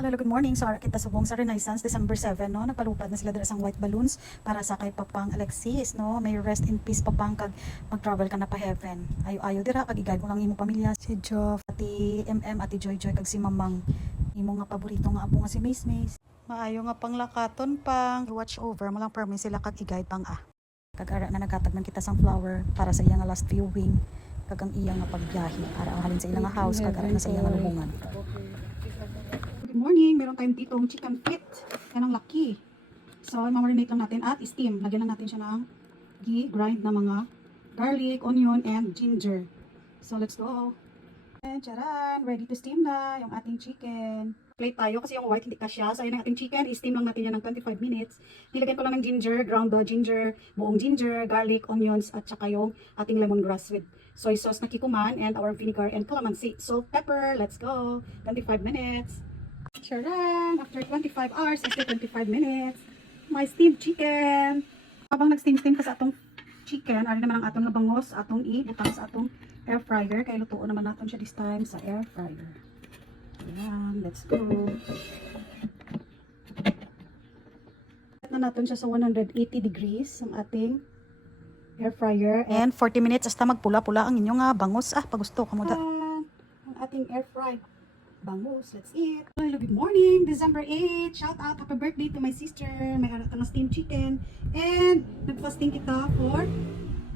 Hello, good morning. So, kita subong sa Renaissance, December 7, no? Nagpalupad na sila dira sang white balloons para sa kay Papang Alexis, no? May rest in peace, Papang, kag mag-travel ka na pa heaven. Ayo-ayo dira, kag igay mo lang imong pamilya. Si Joff, Ati MM, Ati Joy Joy, kag si Mamang. Imo nga paborito nga apo nga si Mace Mace. Maayo nga panglakaton pang. Watch over, malang permis sila kag igay pang Kag ara na nagkatagnan kita sang flower para sa iya nga last viewing. Kag ang iya nga pagbiyahe. Ara ang halin sa ilang nga house, kag ara na sa iya nga lubungan. Good morning, meron tayong ditong chicken feet. Yan ang laki. So, mamarinate lang natin at steam. Lagyan lang natin siya ng grind na mga garlic, onion, and ginger. So, let's go. And charan, ready to steam na yung ating chicken. Plate tayo kasi yung white hindi kasya. So, yun ang ating chicken. I-steam lang natin yan ng 25 minutes. Nilagyan ko lang ng ginger, ground ginger, buong ginger, garlic, onions, at saka yung ating lemongrass with soy sauce na kikuman and our vinegar and calamansi. Salt, pepper, let's go. 25 minutes. Charan! After 25 hours, after 25 minutes, my steamed chicken. Habang nag-steam ka sa atong chicken, ari naman ang atong nabangos, atong ibutang sa atong air fryer. Kaya lutuon naman natin siya this time sa air fryer. Ayan, let's go. Set na natin siya sa 180 degrees ang ating air fryer. And 40 minutes hasta magpula-pula ang inyong bangos. Pagusto ka mo da. Ang ating air fryer. Bangus, let's eat. Hello, good morning, December 8. Shout out, happy birthday to my sister. May arat na steamed chicken. And nag-fasting kita for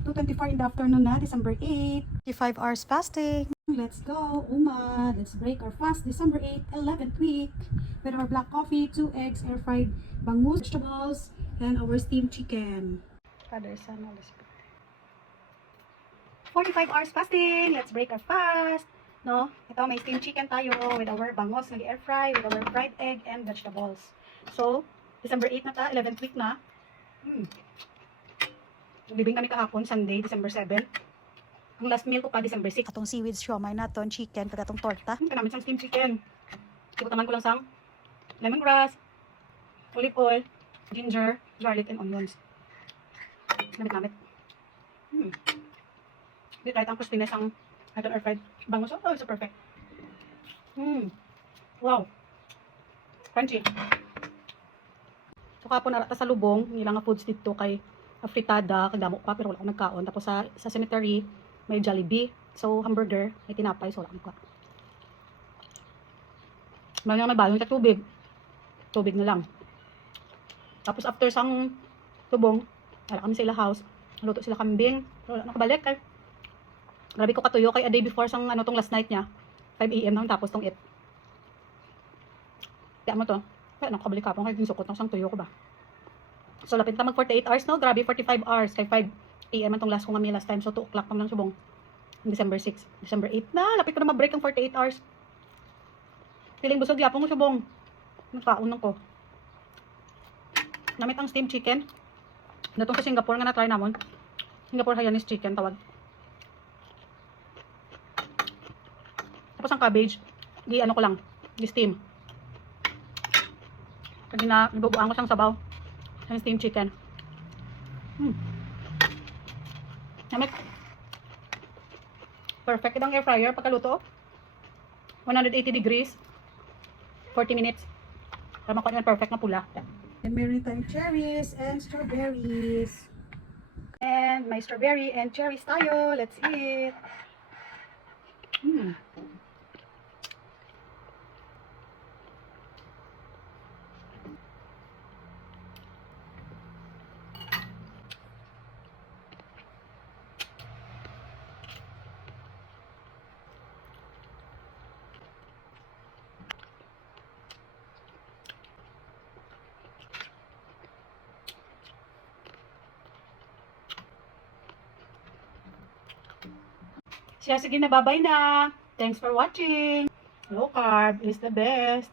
2:24 in the afternoon na, December 8. 55 hours fasting. Let's go, Uma. Let's break our fast. December 8, 11th week. With our black coffee, 2 eggs, air fried bangus, vegetables, and our steamed chicken. Father, Son, Holy Spirit. 45 hours fasting. Let's break our fast. No, ito may steamed chicken tayo with our bangos na air fry, with our fried egg and vegetables. So, December 8 na ta, 11th week na. Libing kami kahapon, Sunday, December 7. Ang last meal ko pa, December 6. Atong seaweed siomay naton, chicken, kag atong torta. Kanamit sang steamed chicken. Sibutangan ko lang sang lemongrass, olive oil, ginger, garlic, and onions. Namit-namit. Hindi kahit ang crispiness ang atong air fried bangus. Oh, it's so perfect. Wow. Crunchy. So kapon narata sa lubong, nilang nga foods dito kay fritada, kagdamo pa pero wala akong nagkaon. Tapos sa cemetery, may Jollibee. So hamburger, may tinapay, so wala akong nagkaon. May balon sa tubig. Tubig na lang. Tapos after sang lubong, wala kami sa ila house. Luto sila kambing. Pero wala nakabalik kay grabe ko katuyo kay a day before sang tong last night niya. 5 AM nang tapos tong 8. Kaya mo to. Kaya nakabalik kapon kay ginsukot ng sang tuyo ko ba. So lapit na mag 48 hours no. Grabe 45 hours kay 5 AM tong last ko nga meal last time. So 2 o'clock pa lang subong. December 6, December 8 na. Lapit ko na ma-break ang 48 hours. Feeling busog yapon ko subong. Nagkaon ko. Namit ang steamed chicken. Natong sa Singapore nga na-try namon. Singapore Hainanese chicken tawag. Tapos ang cabbage, ano ko lang, steam. Pag nabubuan ko siyang sabaw, ang steamed chicken. Namit. Perfect itong air fryer pagkaluto. 180 degrees, 40 minutes. Para makuha yung perfect na pula. And meron tayong cherries and strawberries. And may strawberry and cherries tayo. Let's eat. Siya, sige na, bye-bye na. Thanks for watching. Low carb is the best.